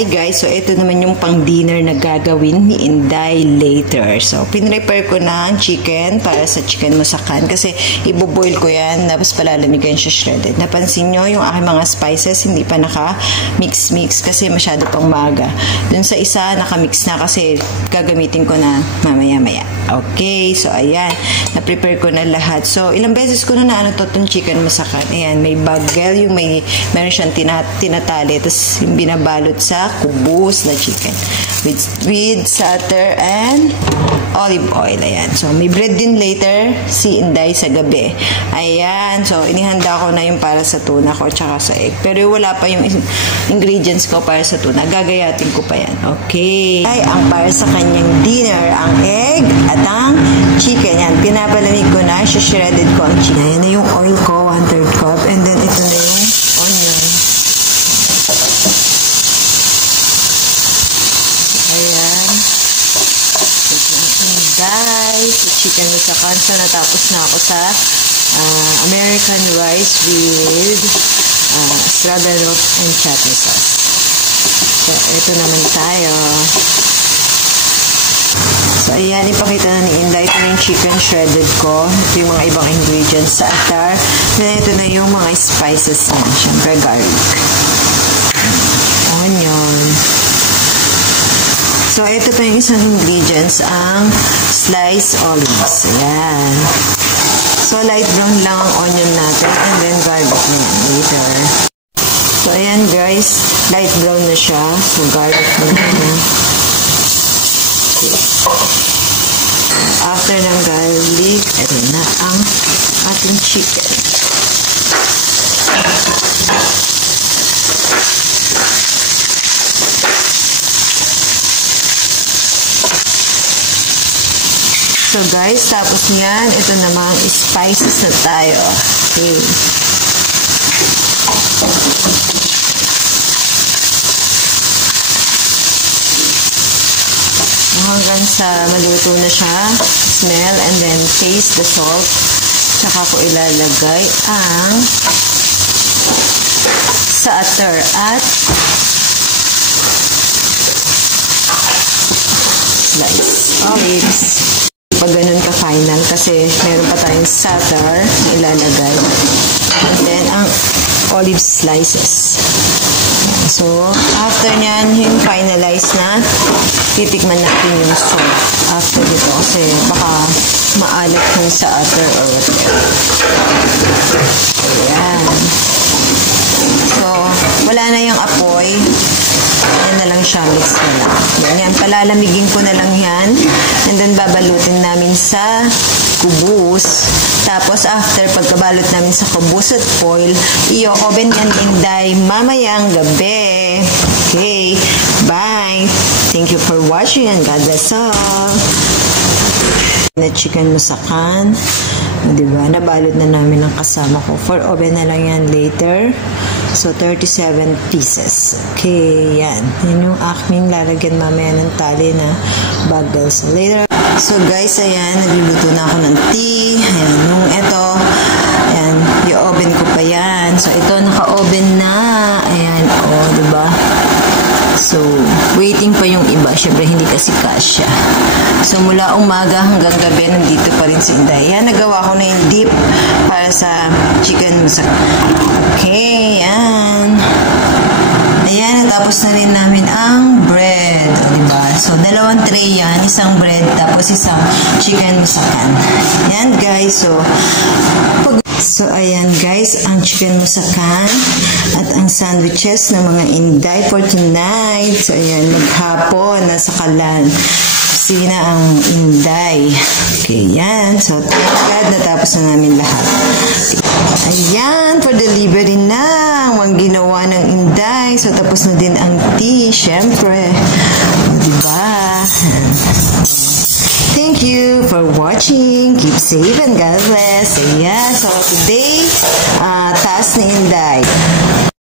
Hi guys, so ito naman yung pang dinner na gagawin ni Inday later. So pinrepare ko na ang chicken para sa chicken musakan kasi iboboil ko yan tapos palalamigan siya shredded. Napansin nyo yung aking mga spices hindi pa naka mix kasi masyado pang maaga. Dun sa isa naka-mix na kasi gagamitin ko na mamaya-maya. Okay, so ayan, na-prepare ko na lahat. So ilang beses ko na ano to itong chicken musakan. Ayan, may bagel, yung meron siyang tinatali tapos yung binabalot sa kubos na chicken with butter and olive oil. Ayan. So, may bread din later si Inday sa gabi. Ayan. So, inihanda ko na yung para sa tuna ko tsaka sa egg. Pero wala pa yung ingredients ko para sa tuna. Gagayatin ko pa yan. Okay. Ay, ang para sa kanyang dinner, ang egg at ang chicken. Yan. Pinapalamig ko na. Shredded ko ang chicken. Ayan na yung oil ko, 1/3 cup. And then, ito na yung onion. Ayan. Guys, chicken musakan. So, natapos na ako sa American rice with stroganoff and chutney sauce. So, ito naman tayo. So, ayan, ipakita na ni Inday. Ito na yung chicken shredded ko. Ito yung mga ibang ingredients sa atar. Then, ito na yung mga spices niya. Siyempre, garlic. Onion. So, ito pa yung isang ingredients, ang sliced olives. Ayan. So, light brown lang ang onion natin and then garlic na yan later. So, ayan guys, light brown na siya. So, garlic na yan. Okay. After ng garlic, ito na ang ating chicken. So guys, tapos niyan, ito namang spices na tayo. Okay. Hanggang sa maluto na siya, smell, and then taste the salt. Tsaka ko ilalagay ang sa atar at slice olives. Pag ganun ka final kasi meron pa tayong satar na ilalagay. And then, ang olive slices. So, after nyan, yung finalize na, titikman natin yung salt. After dito kasi baka maalat yung sa atar or whatever. Ayan. So, wala na yung apoy. Yan na lang siya, mix na lang. Ganyan, palalamigin ko na lang yan. And then, babalutin namin sa kubus. Tapos, after pagkabalot namin sa kubus at foil, i-oven yan Inday mamayang gabi. Okay, bye! Thank you for watching and God bless all! Na chicken musakan. Diba? Nabalot na namin ang kasama ko. For oven na lang yan later. So, 37 pieces. Okay, yan. Yan yung aking lalagyan mamaya ng tali na bagel. So, later. So, guys, ayan. Nagluluto na ako ng tea. Ayan, yung ito. Ayan, yung oven ko pa yan. So, ito, naka-oven na. Ayan, oh, diba? So, waiting pa yung iba. Siyempre, hindi kasi kasya. So, mula umaga hanggang gabi, nandito pa rin si Inday. Yan, nagawa ko na yung dip para sa chicken musakan. Okay, yan. Ayan, natapos na rin namin ang bread. O, diba? So, dalawang tray yan. Isang bread, tapos isang chicken musakan. Ayan, guys. So, ayan guys, ang chicken musakan at ang sandwiches ng mga Inday for tonight. So, ayan, maghapon, nasa kalan. Sina ang Inday. Okay, yan. So, thank God, natapos na namin lahat. Ayan, for delivery na. Ang ginawa ng Inday. So, tapos na din ang tea, syempre. O, diba? Thank you for watching. Keep safe and God bless. Ayan, so today, task ni Inday.